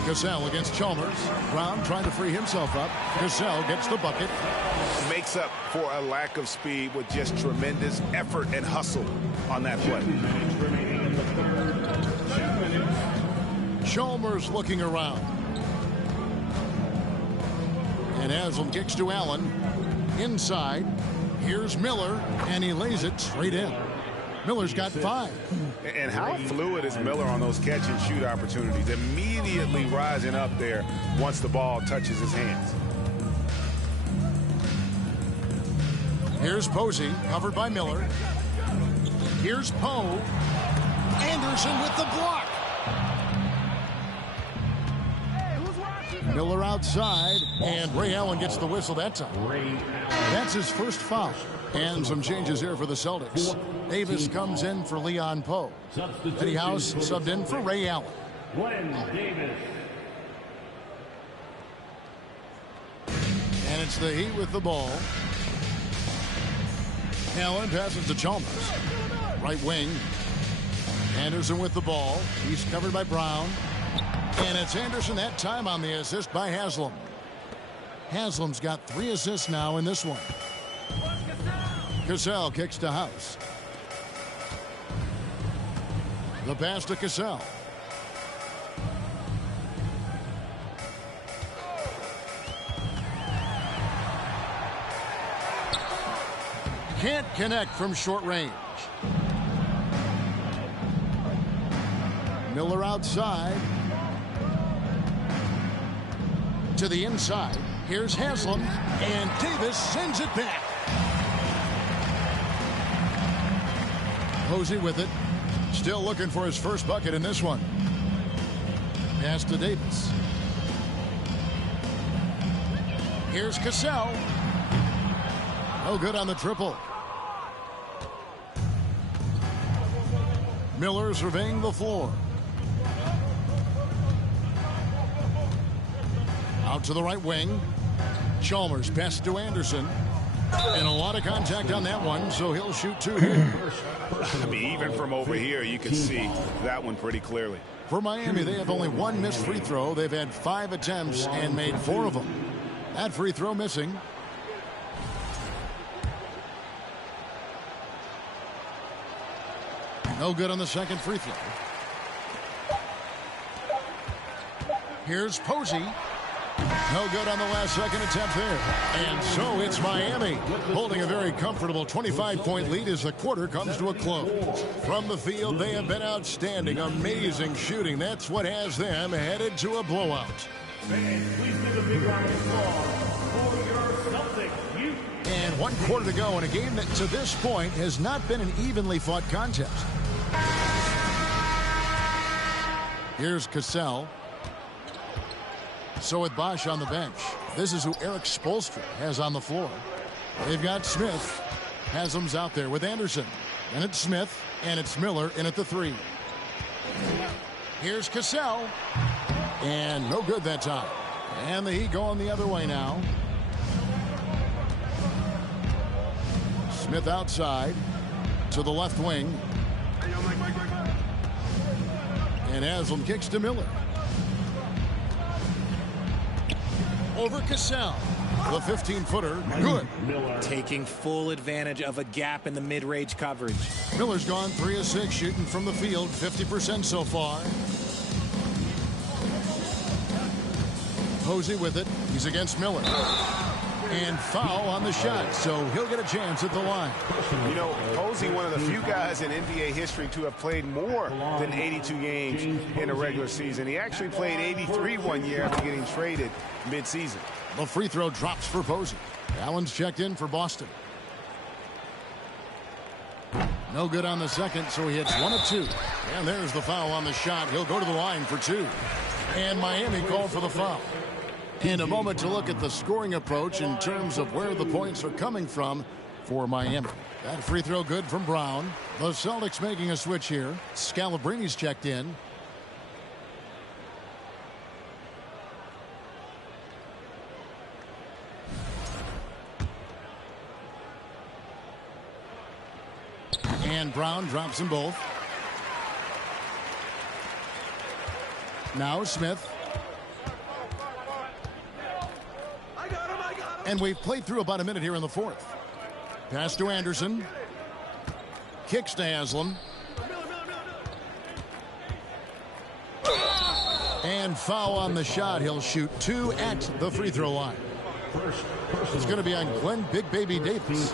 Cassell against Chalmers. Brown trying to free himself up. Cassell gets the bucket. Makes up for a lack of speed with just tremendous effort and hustle on that play. Chalmers looking around. And Haslem kicks to Allen. Inside. Here's Miller. And he lays it straight in. Miller's got 5. And how fluid is Miller on those catch and shoot opportunities? Immediately rising up there once the ball touches his hands. Here's Posey, covered by Miller. Here's Poe. Anderson with the block. Miller outside, and Ray Allen gets the whistle that time. That's his first foul. And some changes here for the Celtics. Davis comes in for Leon Poe. Eddie House subbed in for Ray Allen. And it's the Heat with the ball. Allen passes to Chalmers. Right wing. Anderson with the ball. He's covered by Brown. And it's Anderson that time on the assist by Haslam. Haslam's got 3 assists now in this one. Cassell kicks to House. The pass to Cassell. Can't connect from short range. Miller outside. To the inside. Here's Haslam. And Davis sends it back. Posey with it. Still looking for his first bucket in this one. Pass to Davis. Here's Cassell. No good on the triple. Miller surveying the floor. Out to the right wing. Chalmers pass to Anderson. And a lot of contact on that one, so he'll shoot 2 here. I mean, even from over here, you can see that one pretty clearly. For Miami, they have only 1 missed free throw. They've had 5 attempts and made 4 of them. That free throw missing. No good on the second free throw. Here's Posey. No good on the last second attempt there. And so it's Miami holding a very comfortable 25-point lead as the quarter comes to a close. From the field, they have been outstanding. Amazing shooting. That's what has them headed to a blowout. Fans, please give a big round of applause for your Celtics. And 1 quarter to go in a game that to this point has not been an evenly fought contest. Here's Cassell. So with Bosch on the bench, this is who Eric Spoelstra has on the floor. They've got Smith. Haslam's out there with Anderson. And it's Smith, and it's Miller in at the 3. Here's Cassell. And no good that time. And the Heat going the other way now. Smith outside to the left wing. And Haslam kicks to Miller. Over Cassell. The 15-footer. Good. Taking full advantage of a gap in the mid-range coverage. Miller's gone 3 of 6 shooting from the field. 50% so far. Posey with it. He's against Miller. And foul on the shot, so he'll get a chance at the line. You know, Posey, one of the few guys in NBA history to have played more than 82 games in a regular season. He actually played 83 one year after getting traded mid-season. The free throw drops for Posey. Allen's checked in for Boston. No good on the second, so he hits 1 of 2. And there's the foul on the shot. He'll go to the line for 2. And Miami called for the foul. In a moment to look at the scoring approach in terms of where the points are coming from for Miami. That free throw good from Brown. The Celtics making a switch here. Scalabrini's checked in. And Brown drops them both. Now Smith. And we've played through about a minute here in the 4th. Pass to Anderson. Kicks to Haslam. And foul on the shot. He'll shoot 2 at the free throw line. It's going to be on Glenn Big Baby Davis.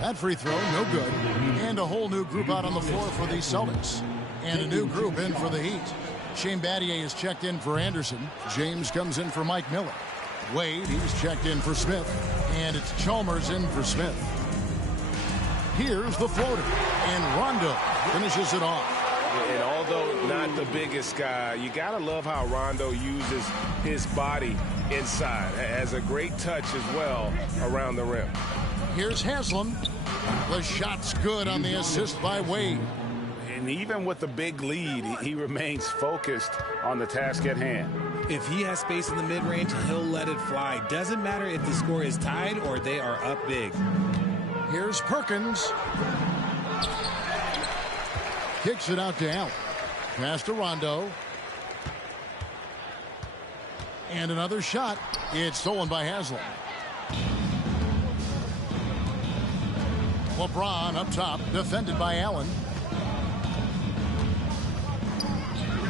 That free throw, no good. And a whole new group out on the floor for the Celtics. And a new group in for the Heat. Shane Battier is checked in for Anderson. James comes in for Mike Miller. Wade, he's checked in for Smith. And it's Chalmers in for Smith. Here's the floater. And Rondo finishes it off. And although not the biggest guy, you got to love how Rondo uses his body inside. Has a great touch as well around the rim. Here's Haslam. The shot's good on the assist by Wade. And even with the big lead, he remains focused on the task at hand. If he has space in the mid-range, he'll let it fly. Doesn't matter if the score is tied or they are up big. Here's Perkins. Kicks it out to Allen. Pass to Rondo. And another shot. It's stolen by Haslam. LeBron up top, defended by Allen.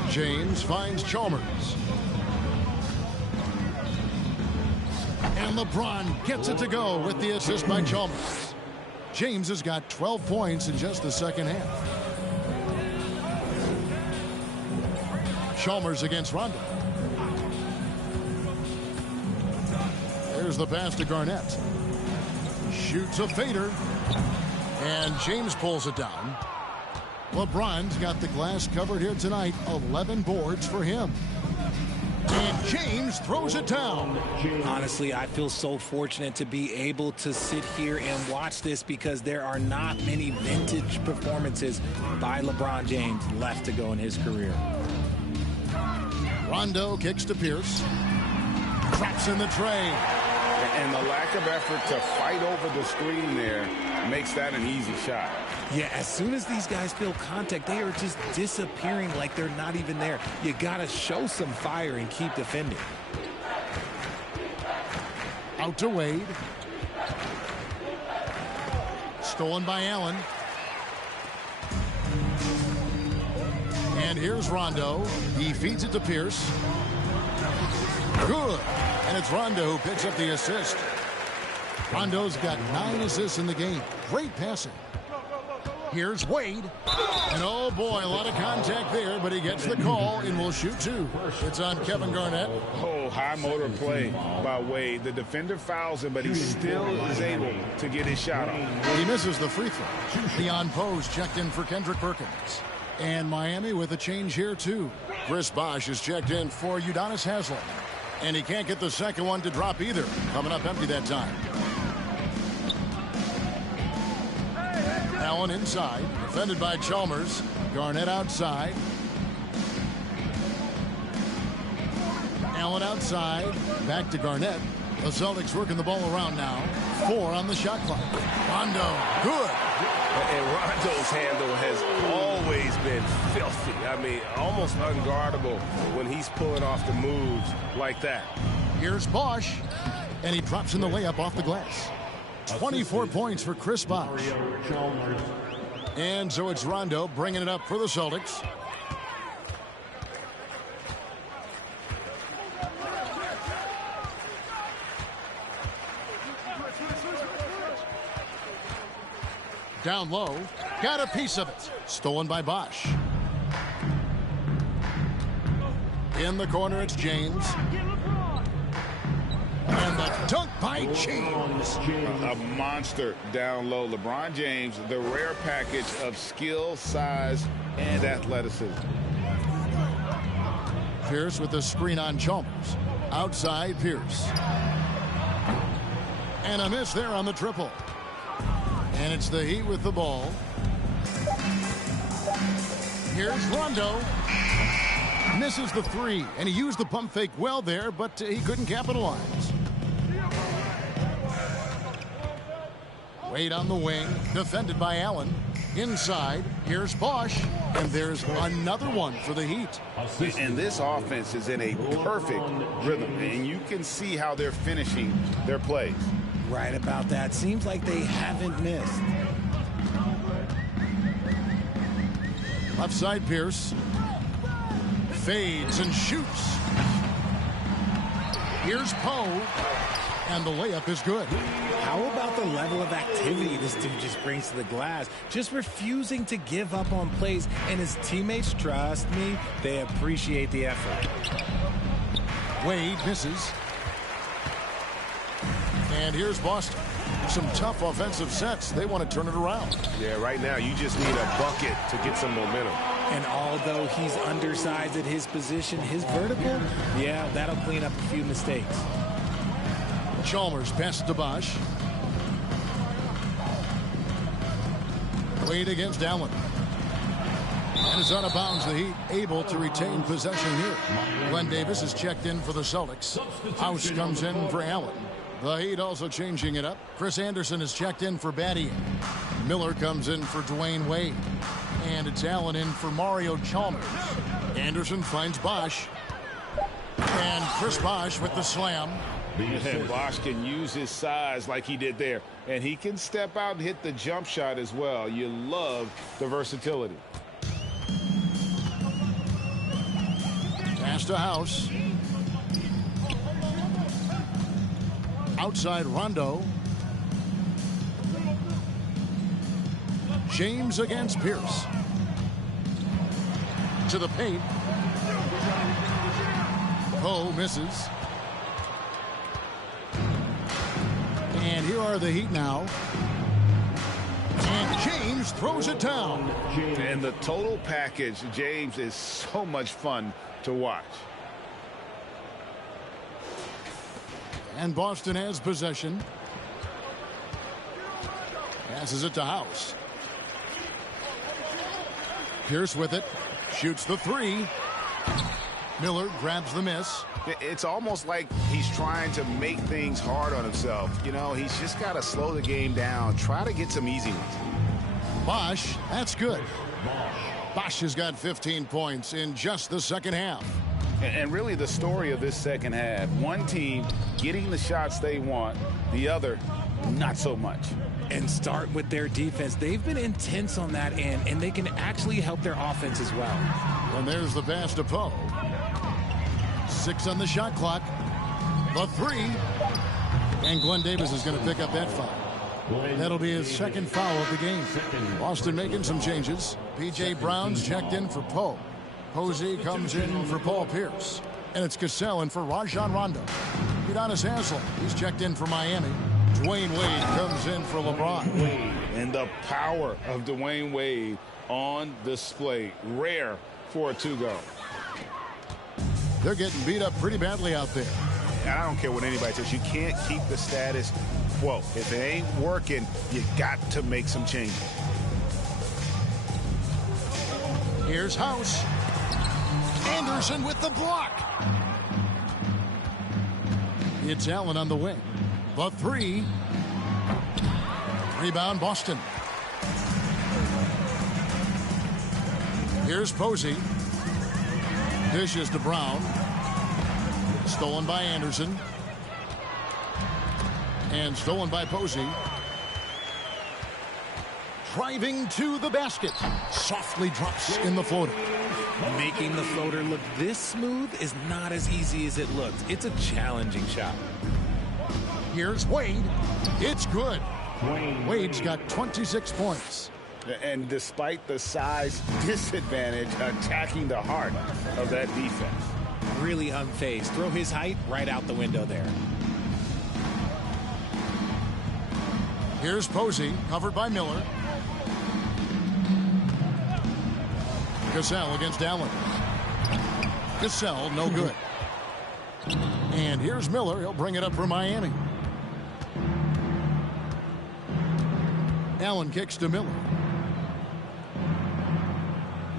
James finds Chalmers. And LeBron gets it to go with the assist by Chalmers. James has got 12 points in just the second half. Chalmers against Rondo. There's the pass to Garnett. Shoots a fader. And James pulls it down. LeBron's got the glass covered here tonight. 11 boards for him. And James throws it down. Honestly, I feel so fortunate to be able to sit here and watch this because there are not many vintage performances by LeBron James left to go in his career. Rondo kicks to Pierce. Drops in the tray. And the lack of effort to fight over the screen there makes that an easy shot. Yeah, as soon as these guys feel contact, they are just disappearing like they're not even there. You got to show some fire and keep defending. Out to Wade. Stolen by Allen. And here's Rondo. He feeds it to Pierce. Good. And it's Rondo who picks up the assist. Rondo's got 9 assists in the game. Great passing. Here's Wade. And oh boy, a lot of contact there, but he gets the call and will shoot 2. It's on Kevin Garnett. Oh, high motor play by Wade. The defender fouls him, but he still is able to get his shot off. He misses the free throw. Leon Pose checked in for Kendrick Perkins. And Miami with a change here too. Chris Bosh is checked in for Udonis Haslem. And he can't get the second one to drop either. Coming up empty that time. Allen inside, defended by Chalmers. Garnett outside. Allen outside, back to Garnett. The Celtics working the ball around now. 4 on the shot clock. Rondo, good. And Rondo's handle has always been filthy. I mean, almost unguardable when he's pulling off the moves like that. Here's Bosh, and he drops in the layup off the glass. 24 points for Chris Bosh. And so it's Rondo bringing it up for the Celtics. Down low, got a piece of it. Stolen by Bosh. In the corner, it's James. And the dunk by James. A monster down low. LeBron James, the rare package of skill, size, and athleticism. Pierce with the screen on Chalmers. Outside, Pierce. And a miss there on the triple. And it's the Heat with the ball. Here's Rondo. Misses the 3, and he used the pump fake well there, but he couldn't capitalize. Wade on the wing, defended by Allen. Inside, here's Bosh, and there's another one for the Heat. And this offense is in a perfect rhythm, and you can see how they're finishing their plays. Right about that. Seems like they haven't missed. Left side, Pierce. Fades and shoots. Here's Poe. And the layup is good. How about the level of activity this dude just brings to the glass? Just refusing to give up on plays. And his teammates, trust me, they appreciate the effort. Wade misses. And here's Boston. Some tough offensive sets. They want to turn it around. Yeah, right now you just need a bucket to get some momentum. And although he's undersized at his position, his vertical, yeah, that'll clean up a few mistakes. Chalmers passes to Bosh. Wade against Allen. And it's out of bounds. The Heat able to retain possession here. Glenn Davis is checked in for the Celtics. House comes in for Allen. The Heat also changing it up. Chris Anderson is checked in for Battier. Miller comes in for Dwayne Wade. And it's Allen in for Mario Chalmers. Anderson finds Bosch. And Chris Bosch with the slam. And Bosch can use his size like he did there. And he can step out and hit the jump shot as well. You love the versatility. Pass to House. Outside Rondo. James against Pierce. To the paint. Poe misses. And here are the Heat now. And James throws it down. And the total package, James, is so much fun to watch. And Boston has possession. Passes it to House. Pierce with it. Shoots the three. Miller grabs the miss. It's almost like he's trying to make things hard on himself. You know, he's just got to slow the game down. Try to get some easy ones. Bosch, that's good. Bosch has got 15 points in just the second half. And really the story of this second half, one team getting the shots they want, the other not so much. And start with their defense. They've been intense on that end, and they can actually help their offense as well. And there's the pass to Poe. 6 on the shot clock. The three. And Glenn Davis is going to pick up that foul. That'll be his second foul of the game. Boston making some changes. P.J. Brown's checked in for Poe. Posey comes in for Paul Pierce. And it's Cassell in for Rajon Rondo. Udonis Haslem, he's checked in for Miami. Dwayne Wade comes in for LeBron. And the power of Dwayne Wade on display. Rare for a two-go. They're getting beat up pretty badly out there. And I don't care what anybody says. You can't keep the status quo. If it ain't working, you got to make some changes. Here's House. Anderson with the block. It's Allen on the wing. The three. Rebound Boston. Here's Posey. Dishes to Brown. Stolen by Anderson. And stolen by Posey. Driving to the basket. Softly drops in the floater. Making the floater look this smooth is not as easy as it looked. It's a challenging shot. Here's Wade. It's good. Wade's got 26 points. And despite the size disadvantage, attacking the heart of that defense. Really unfazed. Throw his height right out the window there. Here's Posey, covered by Miller. Cassell against Allen. Cassell, no good. And here's Miller. He'll bring it up for Miami. Allen kicks to Miller.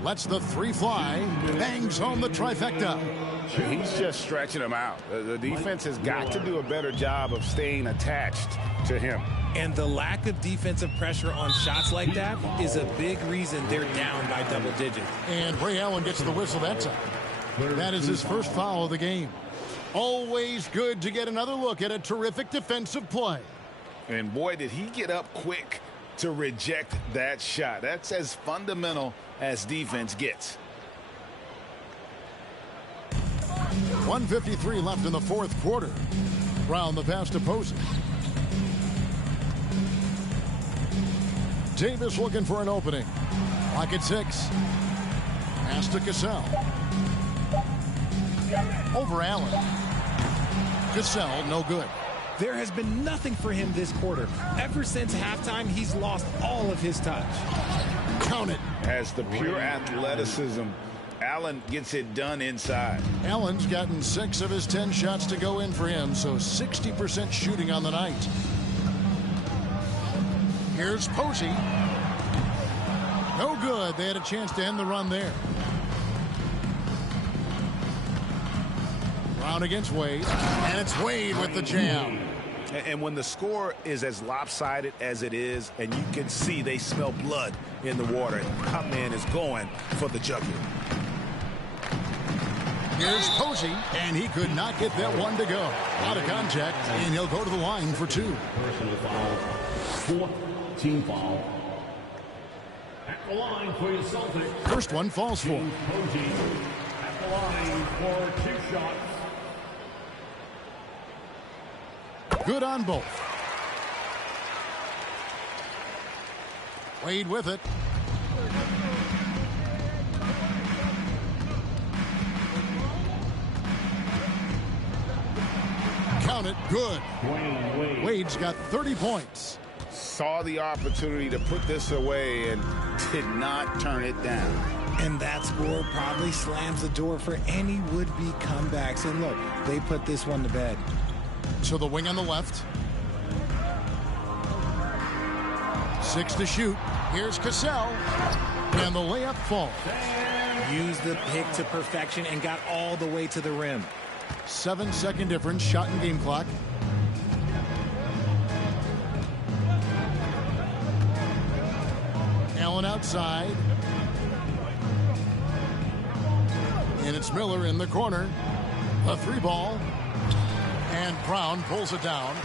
Lets the three fly. Bangs home the trifecta. He's just stretching them out. The defense has got to do a better job of staying attached to him. And the lack of defensive pressure on shots like that is a big reason they're down by double digits. And Ray Allen gets the whistle that time. That is his first foul of the game. Always good to get another look at a terrific defensive play. And boy, did he get up quick to reject that shot. That's as fundamental as defense gets. 1:53 left in the fourth quarter. Brown the pass to Posey. Davis looking for an opening. Clock at 6. Pass to Cassell. Over Allen. Cassell, no good. There has been nothing for him this quarter. Ever since halftime, he's lost all of his touch. Count it. As the pure athleticism, Allen gets it done inside. Allen's gotten 6 of his 10 shots to go in for him, so 60% shooting on the night. Here's Posey. No good. They had a chance to end the run there. Brown against Wade. And it's Wade with the jam. And when the score is as lopsided as it is, and you can see they smell blood in the water, our man is going for the jugular. Here's Posey, and he could not get that one to go. Out of contact, and he'll go to the line for 2. Personal foul. 4th team foul. At the line for your Celtics. First one falls for. Posey at the line for 2 shots. Good on both. Wade with it. Count it. Good. Wade's got 30 points. Saw the opportunity to put this away and did not turn it down. And that score probably slams the door for any would-be comebacks. And look, they put this one to bed. To the wing on the left. 6 to shoot. Here's Cassell. And the layup falls. Used the pick to perfection and got all the way to the rim. 7-second difference. Shot in game clock. Allen outside. And it's Miller in the corner. A 3 ball. And Brown pulls it down.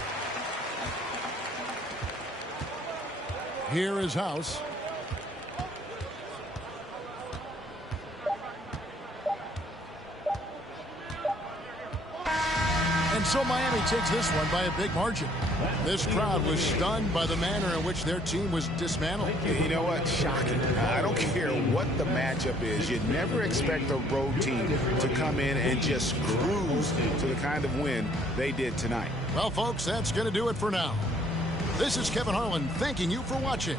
Here is House. And so Miami takes this one by a big margin. This crowd was stunned by the manner in which their team was dismantled. You know what? Shocking. I don't care what the matchup is. You never expect a road team to come in and just cruise to the kind of win they did tonight. Well, folks, that's going to do it for now. This is Kevin Harlan thanking you for watching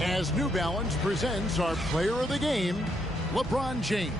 as New Balance presents our player of the game, LeBron James.